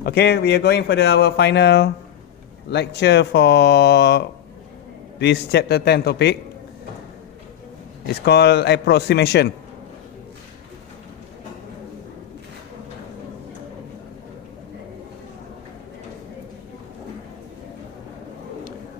Okay, we are going for our final lecture for this chapter 10 topic. It's called Approximation.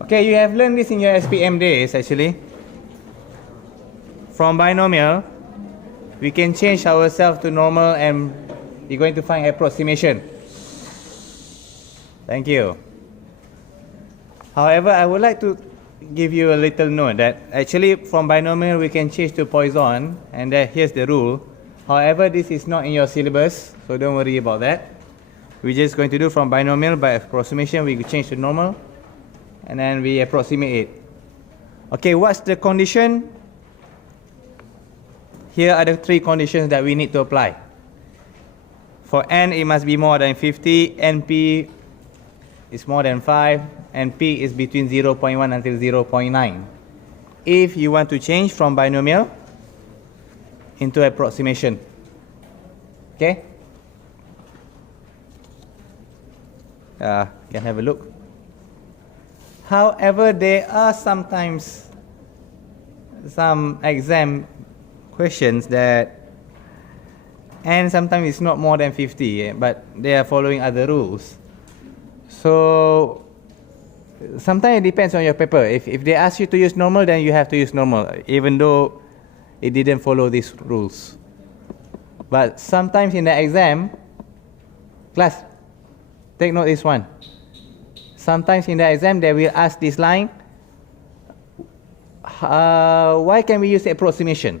Okay, you have learned this in your SPM days actually. From binomial, we can change ourselves to normal and we're going to find approximation. Thank you. However, I would like to give you a little note that actually from binomial we can change to Poisson, and here's the rule. However, this is not in your syllabus, so don't worry about that. We're just going to do from binomial by approximation, we change to normal, and then we approximate it. Okay, what's the condition? Here are the three conditions that we need to apply. For n, it must be more than 50, np is more than 5, and p is between 0.1 until 0.9. If you want to change from binomial into approximation. Okay? Can have a look. However, there are sometimes some exam questions that n sometimes it's not more than 50, but they are following other rules. So sometimes it depends on your paper. If they ask you to use normal, then you have to use normal, even though it didn't follow these rules. But sometimes in the exam, class, take note this one. Sometimes in the exam, they will ask this line, why can we use approximation?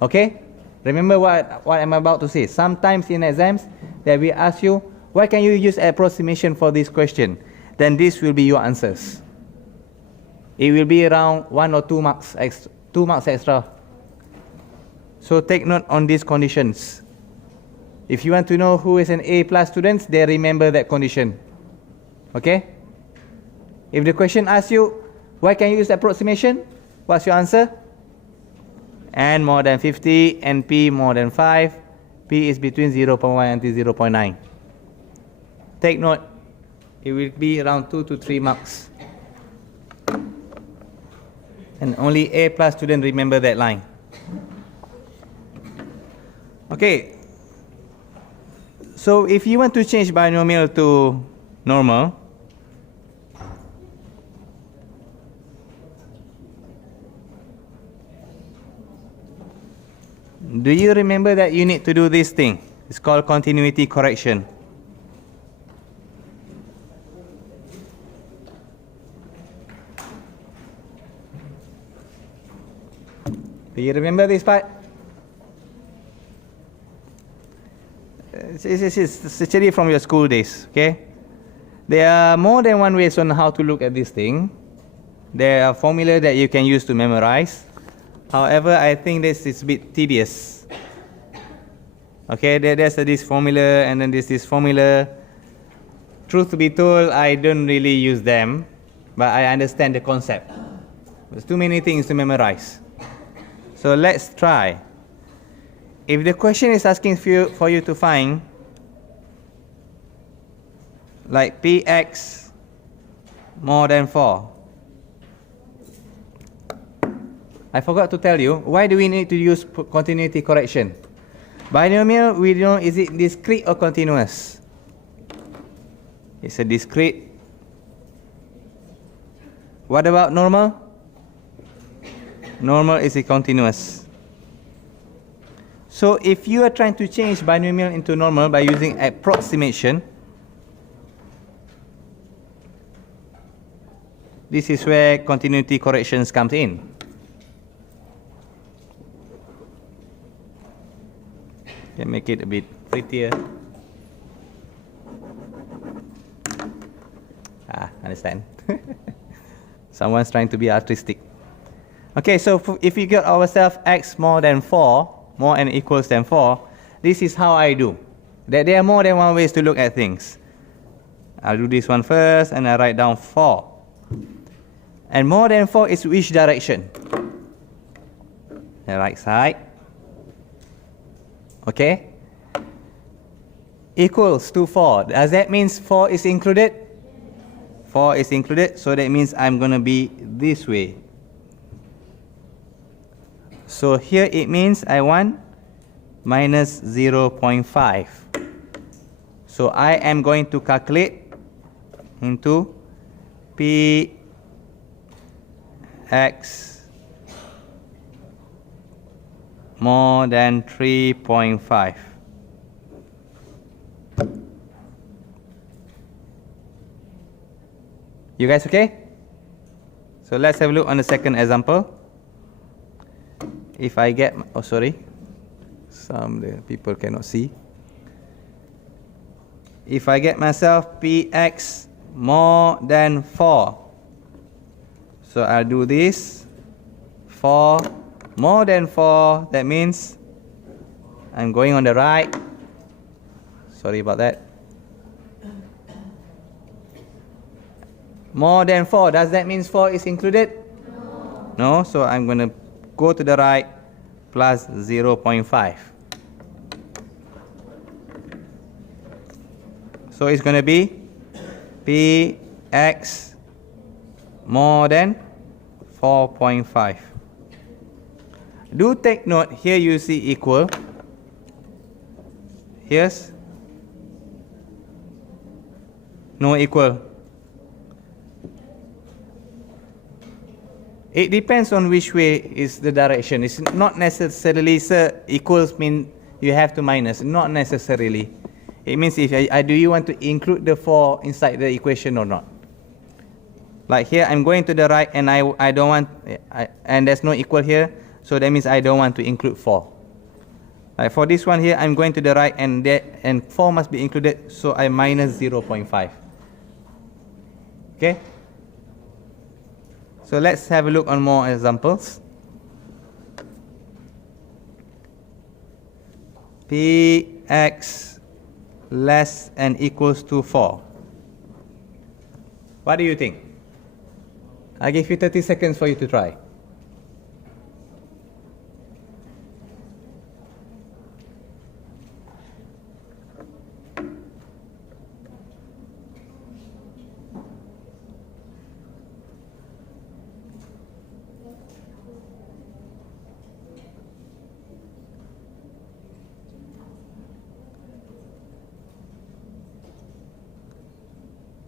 Okay? Remember what I'm about to say. Sometimes in exams, they will ask you, why can you use approximation for this question? Then this will be your answers. It will be around 1 or 2 marks extra. 2 marks extra. So take note on these conditions. If you want to know who is an A+ student, they remember that condition. Okay? If the question asks you, why can you use approximation? What's your answer? N more than 50, and P more than 5. P is between 0.1 until 0.9. Take note, it will be around 2 to 3 marks. And only A+ students remember that line. Okay. So if you want to change binomial to normal, do you remember that you need to do this thing? It's called continuity correction. Do you remember this part? It's actually from your school days, okay? There are more than one ways on how to look at this thing. There are formulas that you can use to memorize. However, I think this is a bit tedious. Okay, there's this formula, and then there's this formula. Truth to be told, I don't really use them, but I understand the concept. There's too many things to memorize. So let's try. If the question is asking for you to find, like px more than 4. I forgot to tell you, why do we need to use continuity correction? Binomial, we know, is it discrete or continuous? It's a discrete. What about normal? Normal is a continuous. So if you are trying to change binomial into normal by using approximation, this is where continuity corrections comes in. Can make it a bit prettier. Understand? Someone's trying to be artistic. Okay, so if we get ourselves x more than 4, more and equals than 4, this is how I do. There are more than one ways to look at things. I'll do this one first, and I write down 4. And more than 4 is which direction? The right side. Okay? equals to 4. Does that mean 4 is included? 4 is included, so that means I'm going to be this way. So here it means I want minus 0.5. So I am going to calculate into Px more than 3.5. You guys okay? So let's have a look on the second example. If I get, oh sorry, some the people cannot see. If I get myself Px more than 4, so I'll do this. 4 more than 4, that means I'm going on the right. Sorry about that. More than 4, does that mean 4 is included? No, so I'm going to go to the right plus 0.5. So it's going to be Px more than 4.5. Do take note, here you see equal. Here's no equal. It depends on which way is the direction. It's not necessarily, sir, equals mean you have to minus. Not necessarily. It means if do you want to include the 4 inside the equation or not? Like here, I'm going to the right and I don't want, and there's no equal here, so that means I don't want to include 4. Like for this one here, I'm going to the right and 4 must be included, so I minus 0.5. Okay? So let's have a look on more examples. Px less and equals to 4. What do you think? I give you 30 seconds for you to try.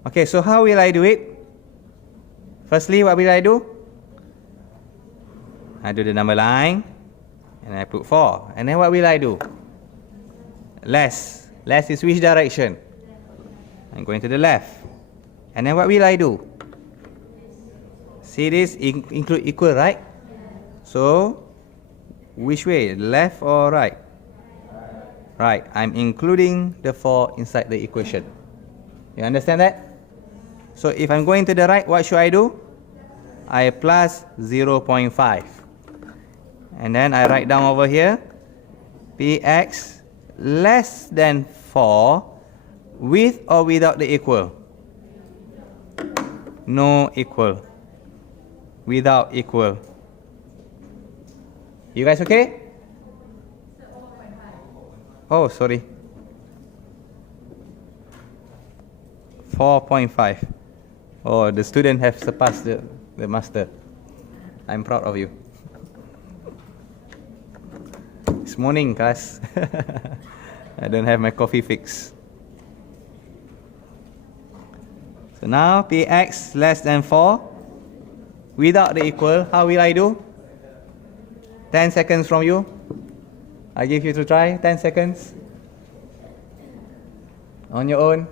Okay, so how will I do it? Firstly, what will I do? I do the number line, and I put 4. And then what will I do? Less. Less is which direction? I'm going to the left. And then what will I do? See this? Include equal, right? So, which way? Left or right? Right. I'm including the 4 inside the equation. You understand that? So if I'm going to the right, what should I do? I plus 0.5. And then I write down over here, Px less than 4 with or without the equal? No equal. Without equal. You guys okay? Oh, sorry. 4.5. Oh, the student have surpassed the master. I'm proud of you. It's morning, class. I don't have my coffee fix. So now, Px less than 4. Without the equal, how will I do? 10 seconds from you. I give you to try. 10 seconds. On your own.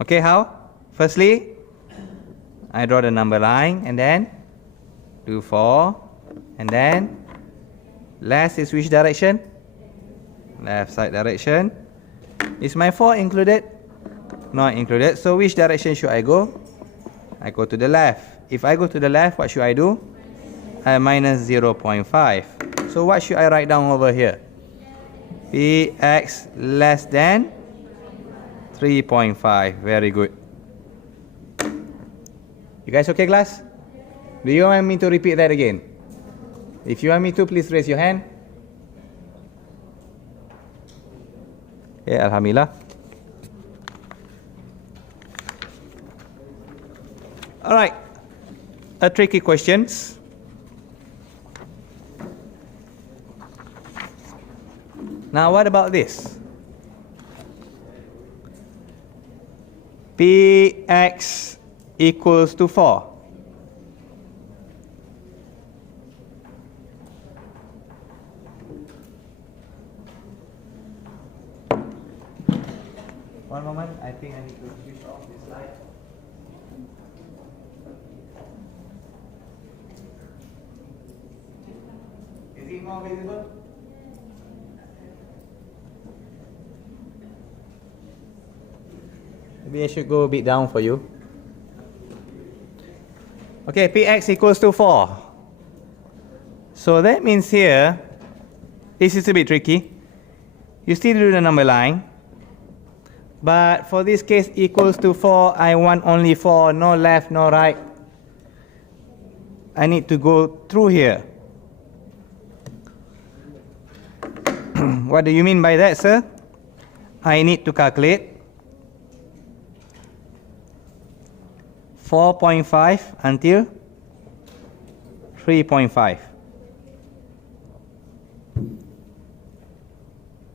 Okay, how? Firstly, I draw the number line and then do 4 and then less is which direction? Left side direction. Is my 4 included? Not included. So which direction should I go? I go to the left. If I go to the left, what should I do? I minus 0.5. So what should I write down over here? Px less than 3.5. Very good. You guys okay, class? Do you want me to repeat that again? If you want me to, please raise your hand. Okay, Alhamdulillah. All right. A tricky questions. Now, what about this? Px equals to 4. One moment, I think I need to switch off this slide. Is it more visible? Maybe I should go a bit down for you. Okay, Px equals to 4. So that means here, this is a bit tricky. You still do the number line. But for this case, equals to 4, I want only 4, no left, no right. I need to go through here. What do you mean by that, sir? I need to calculate 4.5 until 3.5.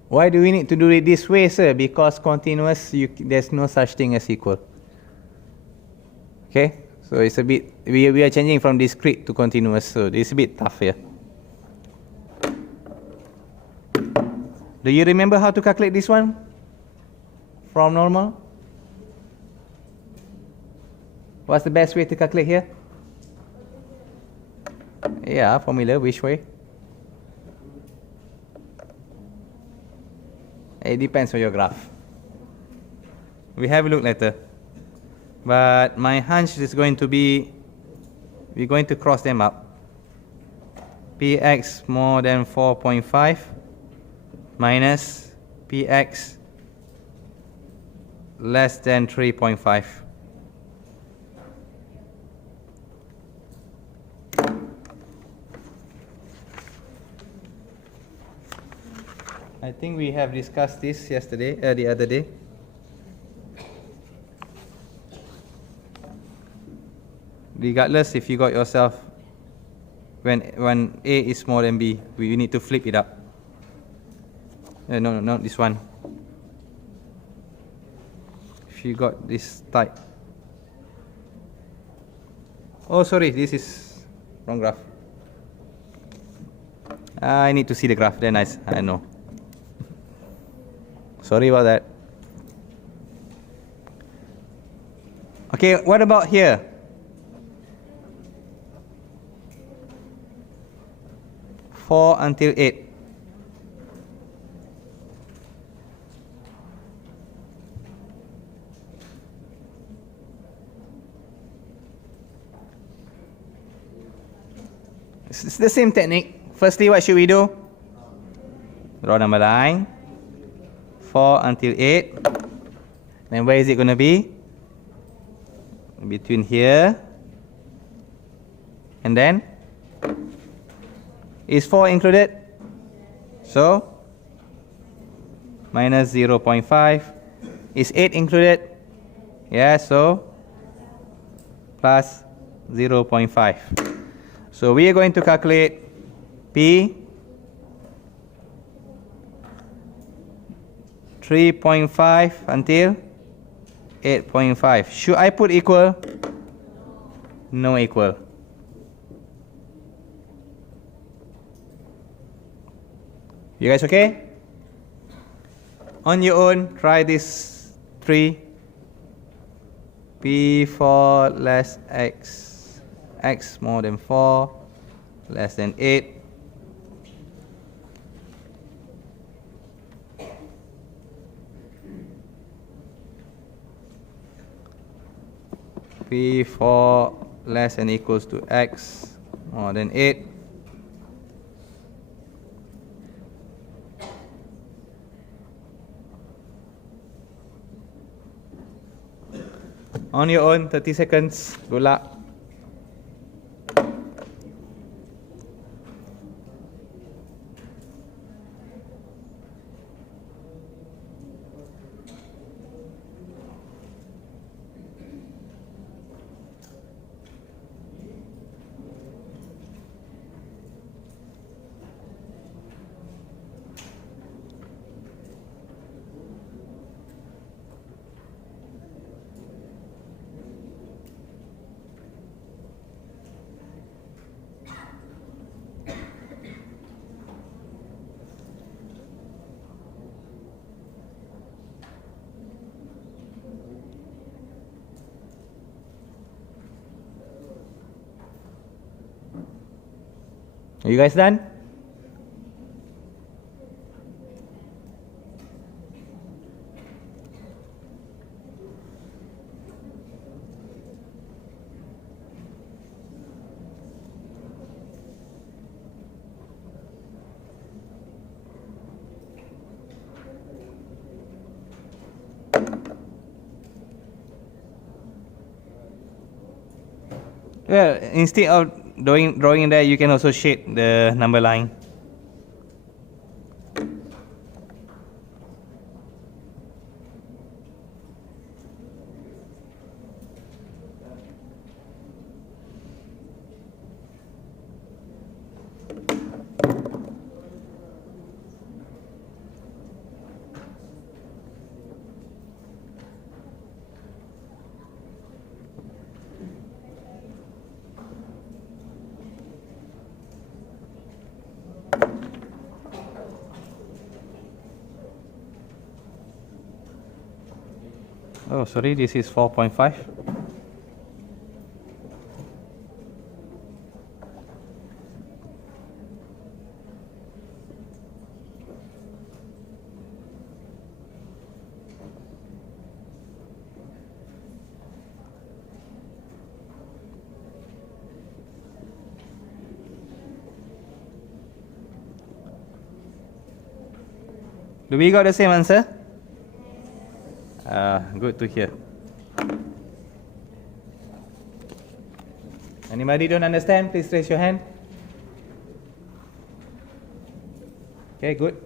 Why do we need to do it this way, sir? Because continuous, there's no such thing as equal. Okay? So it's a bit, we are changing from discrete to continuous, so it's a bit tough here. Do you remember how to calculate this one? From normal? What's the best way to calculate here? Yeah, formula, which way? It depends on your graph. We have a look later. But my hunch is going to be, we're going to cross them up. Px more than 4.5 minus Px less than 3.5. I think we have discussed this yesterday, the other day. Regardless if you got yourself, when A is more than B, we need to flip it up. No, not this one. If you got this type. Oh, sorry, this is wrong graph. I need to see the graph, then I know. Sorry about that. Okay, what about here? Four until 8. It's the same technique. Firstly, what should we do? Draw number line. 4 until 8. Then where is it going to be? Between here and then is 4 included? So minus 0.5. Is 8 included? Yeah, so plus 0.5. So we are going to calculate P 3.5 until 8.5. Should I put equal? No equal. You guys okay? On your own, try this 3. P4 less x. X more than 4. Less than 8. P4 less than equals to x more than 8. On your own, 30 seconds. Good luck. Are you guys done? Well, instead of drawing there, you can also shade the number line. Oh, sorry, this is 4.5. Do we got the same answer? Good to hear. Anybody don't understand? Please raise your hand. Okay, good.